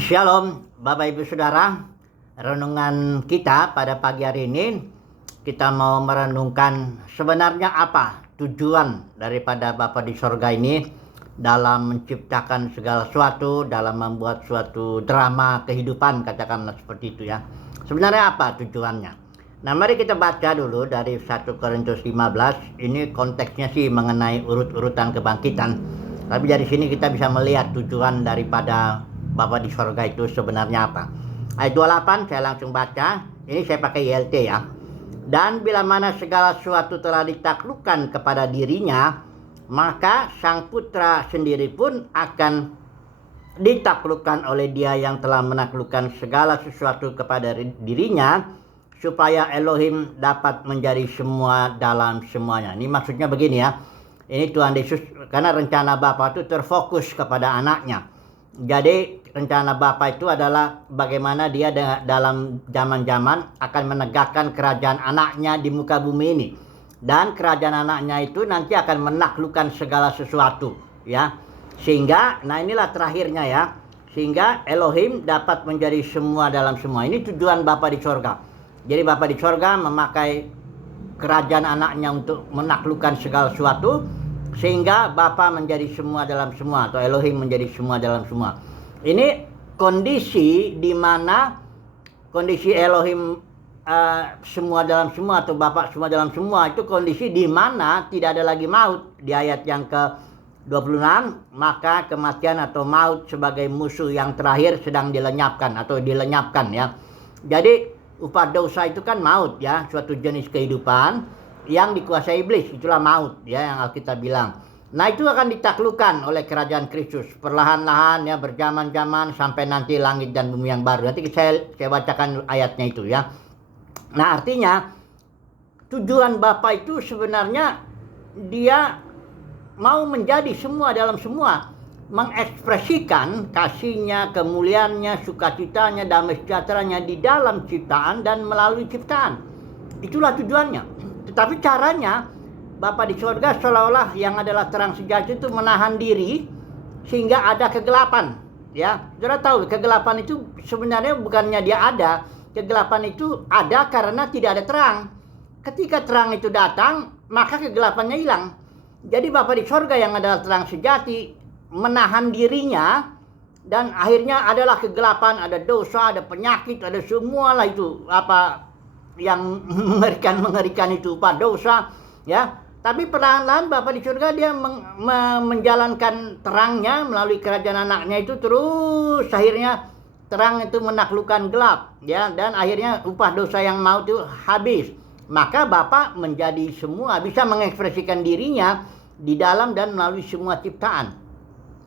Shalom Bapak Ibu Saudara. Renungan kita pada pagi hari ini, kita mau merenungkan sebenarnya apa tujuan daripada Bapa di sorga ini dalam menciptakan segala sesuatu, dalam membuat suatu drama kehidupan, katakanlah seperti itu ya. Sebenarnya apa tujuannya? Nah, mari kita baca dulu dari 1 Korintus 15. Ini konteksnya sih mengenai urut-urutan kebangkitan. Tapi dari sini kita bisa melihat tujuan daripada Bapa di sorga itu sebenarnya apa. Ayat 28 saya langsung baca. Ini saya pakai YLT ya. Dan bila mana segala sesuatu telah ditaklukkan kepada dirinya, maka sang putra sendiri pun akan ditaklukkan oleh dia yang telah menaklukkan segala sesuatu kepada dirinya, supaya Elohim dapat menjadi semua dalam semuanya. Ini maksudnya begini ya. Ini Tuhan Yesus, karena rencana Bapa itu terfokus kepada anaknya. Jadi rencana Bapa itu adalah bagaimana dia dalam zaman-zaman akan menegakkan kerajaan anaknya di muka bumi ini. Dan kerajaan anaknya itu nanti akan menaklukkan segala sesuatu ya. Sehingga, nah inilah terakhirnya ya. Sehingga Elohim dapat menjadi semua dalam semua. Ini tujuan Bapa di sorga. Jadi Bapa di sorga memakai kerajaan anaknya untuk menaklukkan segala sesuatu, sehingga Bapa menjadi semua dalam semua, atau Elohim menjadi semua dalam semua. Ini kondisi di mana kondisi Elohim semua dalam semua, atau Bapa semua dalam semua, itu kondisi di mana tidak ada lagi maut. Di ayat yang ke-26, maka kematian atau maut sebagai musuh yang terakhir sedang dilenyapkan atau dilenyapkan ya. Jadi upah dosa itu kan maut ya, suatu jenis kehidupan yang dikuasai iblis, itulah maut ya yang Alkitab bilang. Nah, itu akan ditaklukkan oleh kerajaan Kristus perlahan-lahan ya, berjaman-jaman sampai nanti langit dan bumi yang baru. Nanti saya bacakan ayatnya itu ya. Nah, artinya tujuan Bapa itu sebenarnya dia mau menjadi semua dalam semua, mengekspresikan kasihnya, kemuliaannya, sukacitanya, damai sejahteranya di dalam ciptaan dan melalui ciptaan. Itulah tujuannya. Tetapi caranya Bapa di sorga seolah-olah yang adalah terang sejati itu menahan diri sehingga ada kegelapan ya. Saudara tahu kegelapan itu sebenarnya bukannya dia ada. Kegelapan itu ada karena tidak ada terang. Ketika terang itu datang, maka kegelapannya hilang. Jadi Bapa di sorga yang adalah terang sejati menahan dirinya, dan akhirnya adalah kegelapan, ada dosa, ada penyakit, ada semualah itu apa yang mengerikan itu, upah dosa ya. Tapi perlahan-lahan Bapa di surga dia menjalankan terangnya melalui kerajaan anaknya itu, terus akhirnya terang itu menaklukkan gelap ya, dan akhirnya upah dosa yang maut itu habis. Maka Bapa menjadi semua, bisa mengekspresikan dirinya di dalam dan melalui semua ciptaan.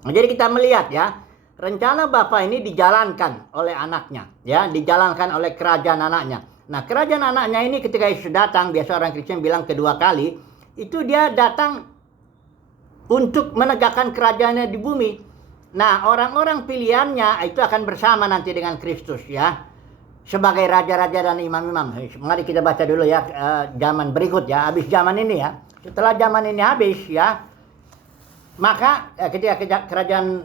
Nah, jadi kita melihat ya, rencana Bapa ini dijalankan oleh anaknya ya, dijalankan oleh kerajaan anaknya. Nah, kerajaan anaknya ini ketika Yesus datang, biasa orang Kristen bilang kedua kali, itu dia datang untuk menegakkan kerajaannya di bumi. Nah, orang-orang pilihannya itu akan bersama nanti dengan Kristus ya, sebagai raja-raja dan imam-imam. Mari kita baca dulu ya zaman berikut ya, habis zaman ini ya. Setelah zaman ini habis ya, maka ketika kerajaan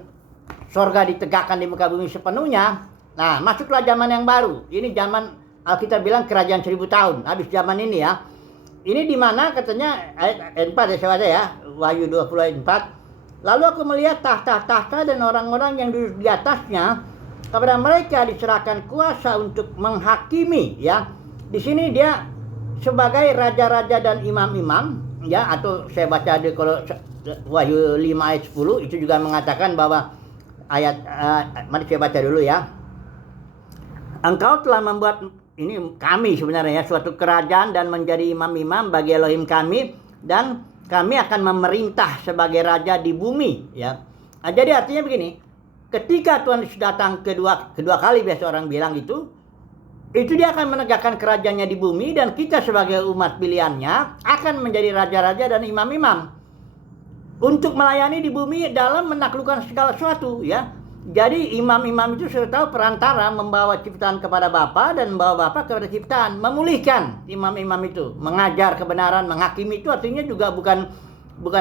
sorga ditegakkan di muka bumi sepenuhnya, nah masuklah zaman yang baru. Ini zaman Alkitab bilang kerajaan 1000 tahun, habis zaman ini ya. Ini di mana katanya ayat 4 ya, saya baca ya, Wahyu 20 ayat 4. Lalu aku melihat tahta-tahta dan orang-orang yang duduk di atasnya, kepada mereka diserahkan kuasa untuk menghakimi ya. Di sini dia sebagai raja-raja dan imam-imam ya, atau saya baca di kalau Wahyu 5 ayat 10 itu juga mengatakan bahwa ayat mari saya baca dulu ya. Engkau telah membuat, ini kami sebenarnya ya, suatu kerajaan dan menjadi imam-imam bagi Elohim kami, dan kami akan memerintah sebagai raja di bumi ya. Nah, jadi artinya begini, ketika Tuhan Yesus datang kedua kali, biasa orang bilang itu dia akan menegakkan kerajaannya di bumi, dan kita sebagai umat pilihannya akan menjadi raja-raja dan imam-imam untuk melayani di bumi dalam menaklukkan segala sesuatu ya. Jadi imam-imam itu sudah tahu perantara membawa ciptaan kepada Bapa dan membawa Bapa kepada ciptaan, memulihkan imam-imam itu, mengajar kebenaran, menghakimi. Itu artinya juga bukan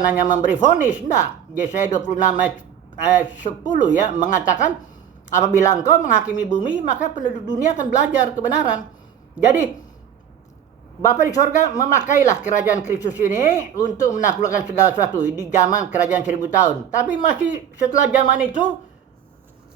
hanya memberi vonis, enggak. Yesaya 26 ayat 10 ya mengatakan Apabila engkau menghakimi bumi, maka penduduk dunia akan belajar kebenaran. Jadi, Bapa di sorga memakailah kerajaan Kristus ini untuk menaklukkan segala sesuatu di zaman kerajaan 1000 tahun. Tapi masih setelah zaman itu,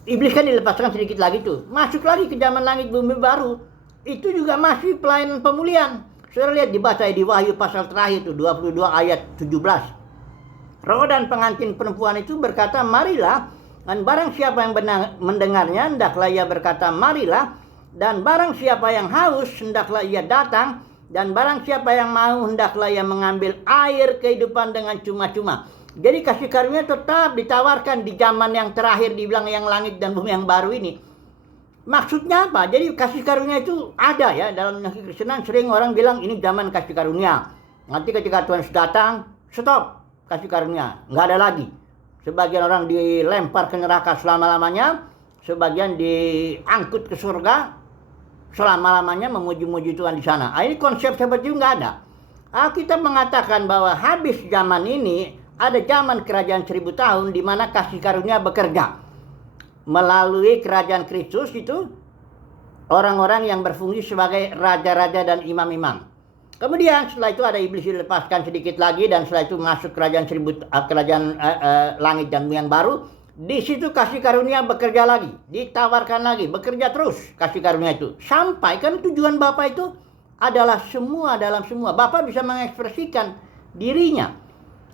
iblis kan dilepaskan sedikit lagi tuh. Masuk lagi ke zaman langit bumi baru. Itu juga masih pelayanan pemulihan. Saudara lihat dibaca di Wahyu pasal terakhir itu 22 ayat 17. Roh dan pengantin perempuan itu berkata, marilah. Dan barang siapa yang mendengarnya, hendaklah ia berkata, marilah. Dan barang siapa yang haus, hendaklah ia datang. Dan barang siapa yang mau, hendaklah ia mengambil air kehidupan dengan cuma-cuma. Jadi kasih karunia tetap ditawarkan di zaman yang terakhir, dibilang yang langit dan bumi yang baru ini. Maksudnya apa? Jadi kasih karunia itu ada ya. Dalam Kristen sering orang bilang ini zaman kasih karunia. Nanti ketika Tuhan sudah datang, stop kasih karunia. Nggak ada lagi. Sebagian orang dilempar ke neraka selama-lamanya. Sebagian diangkut ke surga selama-lamanya memuji-muji Tuhan di sana. Ini konsep seperti itu nggak ada. Alkitab mengatakan bahwa habis zaman ini, ada zaman kerajaan 1000 tahun di mana kasih karunia bekerja. Melalui kerajaan Kristus itu, orang-orang yang berfungsi sebagai raja-raja dan imam-imam. Kemudian setelah itu ada iblis dilepaskan sedikit lagi, dan setelah itu masuk kerajaan langit dan bumi yang baru. Di situ kasih karunia bekerja lagi, ditawarkan lagi, bekerja terus kasih karunia itu. Sampai kan tujuan Bapa itu adalah semua dalam semua. Bapa bisa mengekspresikan dirinya,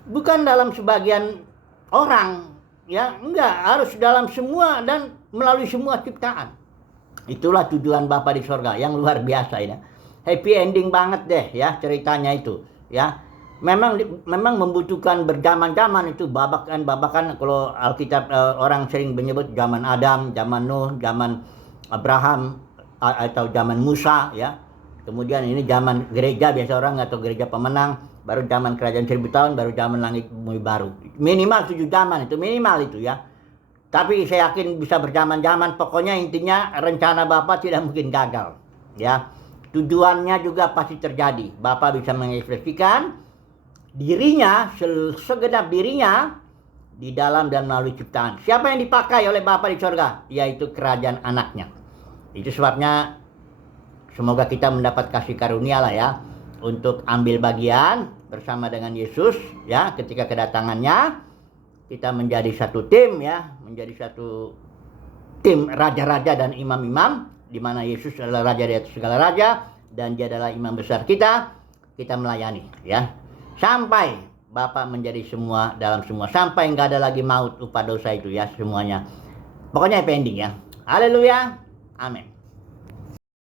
bukan dalam sebagian orang, ya enggak, harus dalam semua dan melalui semua ciptaan. Itulah tujuan Bapa di sorga yang luar biasa ya. Happy ending banget deh ya ceritanya itu ya. Memang membutuhkan berjaman-jaman itu, babakan kalau Alkitab orang sering menyebut zaman Adam, zaman Nuh, zaman Abraham atau zaman Musa ya. Kemudian ini zaman gereja biasa orang atau gereja pemenang, baru zaman kerajaan 1000 tahun, baru zaman langit bumi baru. Minimal 7 zaman itu, minimal itu ya. Tapi saya yakin bisa berjaman-jaman, pokoknya intinya rencana Bapa tidak mungkin gagal ya. Tujuannya juga pasti terjadi. Bapa bisa mengekspresikan dirinya, segenap dirinya di dalam dan melalui ciptaan. Siapa yang dipakai oleh Bapa di sorga? Yaitu kerajaan anaknya. Itu sebabnya semoga kita mendapat kasih karunia lah ya, untuk ambil bagian bersama dengan Yesus ya, ketika kedatangannya. Kita menjadi satu tim ya, menjadi satu tim raja-raja dan imam-imam, di mana Yesus adalah raja di atas segala raja dan dia adalah imam besar kita. Kita melayani ya, sampai Bapa menjadi semua dalam semua, sampai nggak ada lagi maut, upah dosa itu ya semuanya. Pokoknya pending ya. Haleluya, amin.